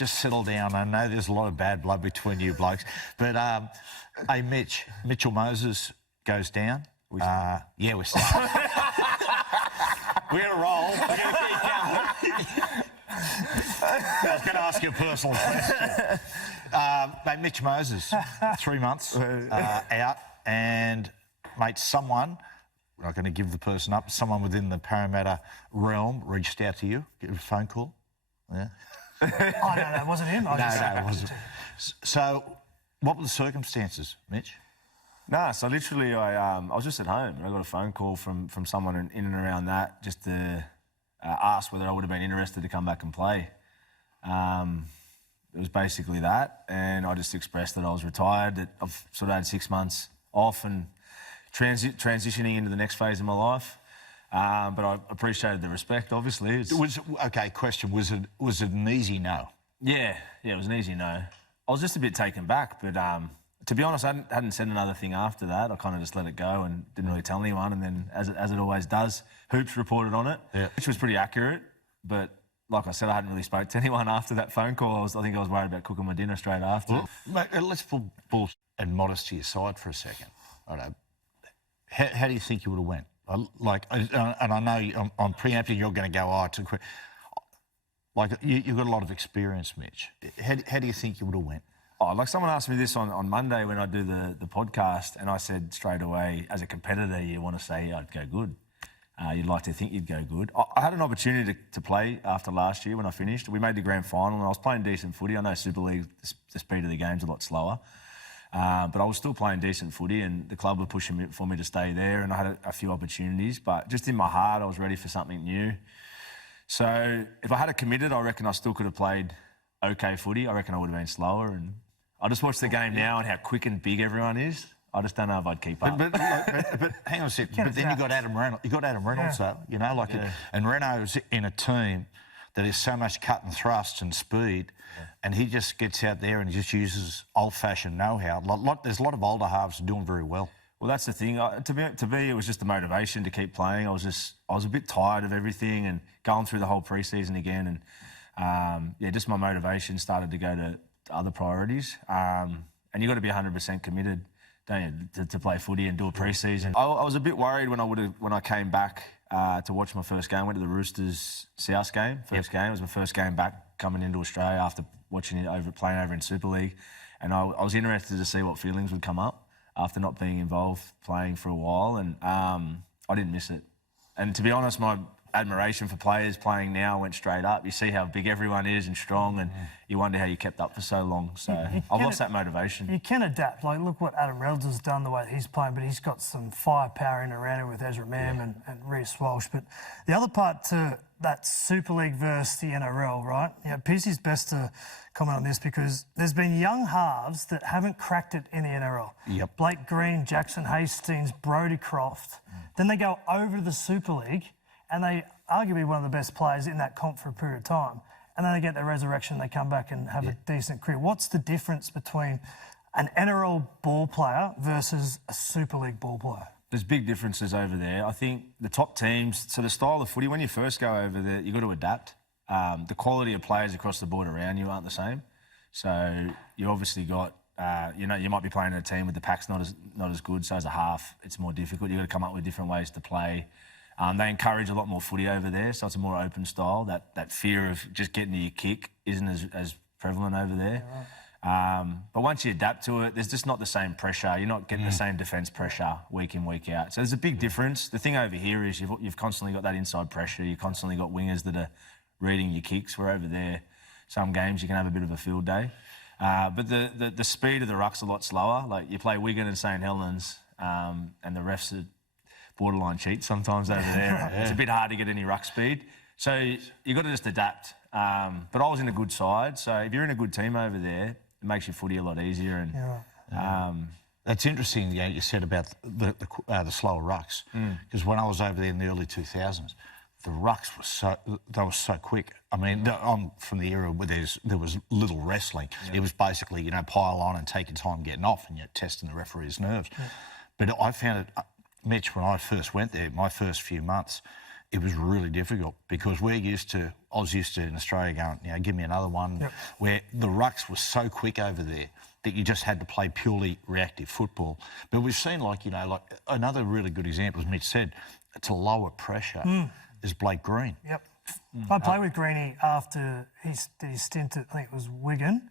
just settle down. I know there's a lot of bad blood between you blokes. But, hey, Mitchell Moses goes down. Yeah, we're starting. We're going to roll. We're going to keep going. I was going to ask you a personal question. Mate, Mitch Moses, 3 months out, and, mate, someone, we're not going to give the person up, someone within the Parramatta realm reached out to you, give a phone call. Yeah. Oh, no, it wasn't him. No, it wasn't. So, what were the circumstances, Mitch? No, so literally I was just at home and I got a phone call from someone in and around that just to ask whether I would have been interested to come back and play. It was basically that, and I just expressed that I was retired, that I've sort of had 6 months off and transitioning into the next phase of my life. But I appreciated the respect, obviously. Question, was it an easy no? Yeah, it was an easy no. I was just a bit taken back, but to be honest, I hadn't said another thing after that. I kind of just let it go and didn't really tell anyone. And then, as it always does, Hoops reported on it, which was pretty accurate. But like I said, I hadn't really spoke to anyone after that phone call. I think I was worried about cooking my dinner straight after. Well, mate, let's pull bullshit and modesty aside for a second. I don't know. How do you think you would have went? And I know I'm preempting. You're going to go, oh, it's a quick. Like you've got a lot of experience, Mitch. How do you think you would have went? Oh, like someone asked me this on Monday when I do the podcast, and I said straight away, as a competitor, you want to say I'd go good. You'd like to think you'd go good. I had an opportunity to play after last year when I finished. We made the grand final and I was playing decent footy. I know Super League, the speed of the game's a lot slower. But I was still playing decent footy and the club were pushing for me to stay there, and I had a few opportunities. But just in my heart, I was ready for something new. So if I had committed, I reckon I still could have played okay footy. I reckon I would have been slower. And I just watch the game now and how quick and big everyone is. I just don't know if I'd keep up. But hang on a second. But then you got Adam Reynolds. You got Adam Reynolds, though. You know, and Reynolds in a team that is so much cut and thrust and speed, and he just gets out there and he just uses old-fashioned know-how. There's a lot of older halves doing very well. Well, that's the thing. To me, it was just the motivation to keep playing. I was a bit tired of everything and going through the whole pre-season again, and just my motivation started to go to other priorities. And you've got to be 100% committed, don't you, to play footy and do a pre-season. I was a bit worried when I came back to watch my first game. I went to the Roosters South game, first game. It was my first game back coming into Australia after watching it playing over in Super League, and I was interested to see what feelings would come up after not being involved playing for a while, and I didn't miss it. And to be honest, my admiration for players playing now went straight up. You see how big everyone is and strong, and you wonder how you kept up for so long. So I've lost that motivation. You can adapt. Like, look what Adam Reynolds has done, the way he's playing, but he's got some firepower in around him with Ezra Mam and Reece Walsh. But the other part to that Super League versus the NRL, right? You know, Piercy's best to comment on this because there's been young halves that haven't cracked it in the NRL. Yep. Blake Green, Jackson Hastings, Brodie Croft. Then they go over to the Super League and they arguably one of the best players in that comp for a period of time. And then they get their resurrection, they come back and have a decent career. What's the difference between an NRL ball player versus a Super League ball player? There's big differences over there. I think the top teams, so the style of footy, when you first go over there, you've got to adapt. The quality of players across the board around you aren't the same. So you obviously got, you might be playing in a team with the pack's not as good, so as a half, it's more difficult. You've got to come up with different ways to play. They encourage a lot more footy over there, so it's a more open style. That fear of just getting to your kick isn't as prevalent over there. Yeah, right. But once you adapt to it, there's just not the same pressure. You're not getting the same defence pressure week in, week out. So there's a big difference. The thing over here is you've constantly got that inside pressure. You've constantly got wingers that are reading your kicks. Where over there, some games you can have a bit of a field day. But the speed of the ruck's a lot slower. Like you play Wigan and St Helens, and the refs are borderline cheat sometimes over there. It's a bit hard to get any ruck speed. So you've got to just adapt. But I was in a good side. So if you're in a good team over there, it makes your footy a lot easier. And that's interesting. You said about the slower rucks, because when I was over there in the early 2000s, the rucks were so quick. I mean, I'm from the era where there was little wrestling. It was basically pile on and take your time getting off, and you're testing the referee's nerves. But I found it, Mitch, when I first went there, my first few months, it was really difficult because I was used to in Australia going, give me another one, where the rucks were so quick over there that you just had to play purely reactive football. But we've seen like another really good example, as Mitch said, to lower pressure is Blake Green. Yep. I played with Greenie after he did his stint at, I think it was Wigan,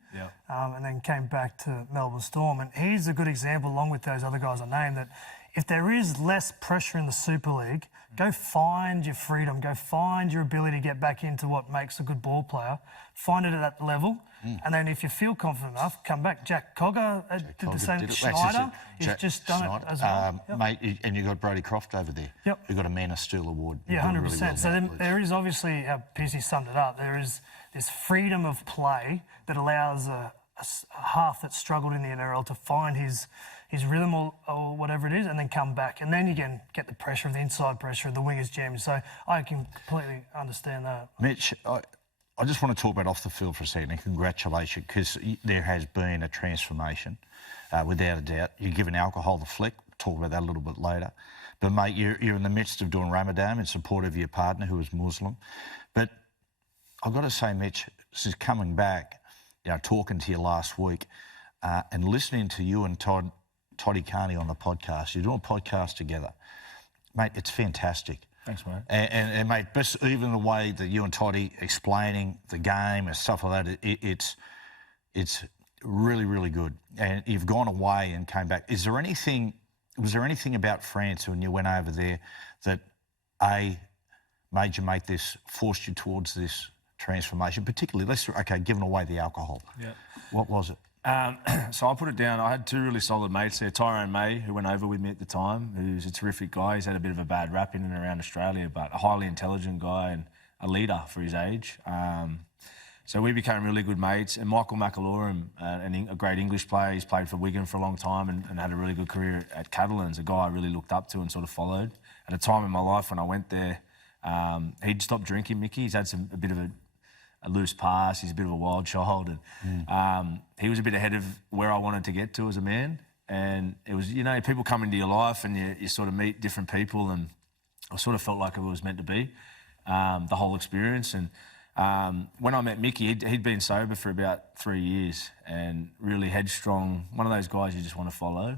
and then came back to Melbourne Storm. And he's a good example, along with those other guys I named, that if there is less pressure in the Super League, go find your freedom, go find your ability to get back into what makes a good ball player, find it at that level, and then if you feel confident enough, come back. Jack Cogger did the same. Schneider, he's just done it as well. Mate, and you've got Brodie Croft over there. Yep. You've got a Man of Steel award. Yeah, 100%. So then there is obviously, how Pizzi summed it up, there is this freedom of play that allows a half that struggled in the NRL to find his rhythm or whatever it is, and then come back. And then you can get the pressure of the inside pressure of the wingers jamming. So I can completely understand that. Mitch, I just want to talk about off the field for a second, and congratulations, because there has been a transformation, without a doubt. You're giving alcohol the flick. Talk about that a little bit later. But, mate, you're in the midst of doing Ramadan in support of your partner who is Muslim. But I've got to say, Mitch, since coming back, talking to you last week, and listening to you and Toddy Carney on the podcast, you're doing a podcast together. Mate, it's fantastic. Thanks, mate. And mate, even the way that you and Toddy explaining the game and stuff like that, it's really, really good. And you've gone away and came back. Was there anything about France when you went over there that, made you make this, forced you towards this transformation, particularly, giving away the alcohol? Yeah. What was it? So I'll put it down. I had two really solid mates there. Tyrone May, who went over with me at the time, who's a terrific guy. He's had a bit of a bad rap in and around Australia, but a highly intelligent guy and a leader for his age. So we became really good mates. And Michael McAlorum, a great English player, he's played for Wigan for a long time and had a really good career at Catalans, a guy I really looked up to and sort of followed. At a time in my life when I went there, he'd stopped drinking, Mickey. He's had a bit of a loose pass. He's a bit of a wild child, and he was a bit ahead of where I wanted to get to as a man. And it was, people come into your life and you sort of meet different people, and I sort of felt like it was meant to be, the whole experience. And when I met Mickey, he'd been sober for about 3 years and really headstrong, one of those guys you just want to follow.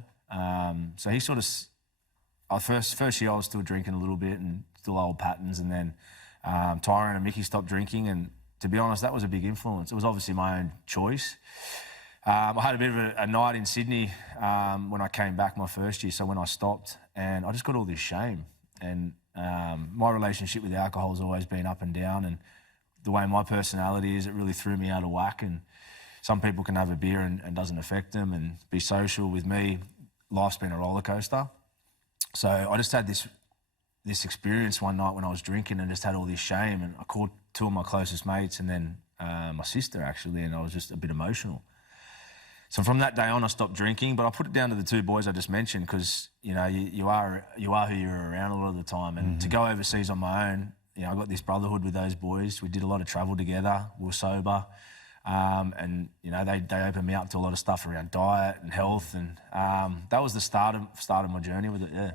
So he sort of, first year I was still drinking a little bit and still old patterns, and then Tyrone and Mickey stopped drinking, and to be honest, that was a big influence. It was obviously my own choice. I had a bit of a night in Sydney when I came back my first year, so when I stopped, and I just got all this shame. And my relationship with alcohol has always been up and down, and the way my personality is, it really threw me out of whack. And some people can have a beer and it doesn't affect them and be social. With me, life's been a roller coaster. So I just had this experience one night when I was drinking and just had all this shame, and I called two of my closest mates and then my sister actually, and I was just a bit emotional. So from that day on, I stopped drinking, but I put it down to the two boys I just mentioned because, you are who you're around a lot of the time. And to go overseas on my own, I got this brotherhood with those boys. We did a lot of travel together. We were sober. And, they opened me up to a lot of stuff around diet and health. And that was the start of my journey with it, yeah.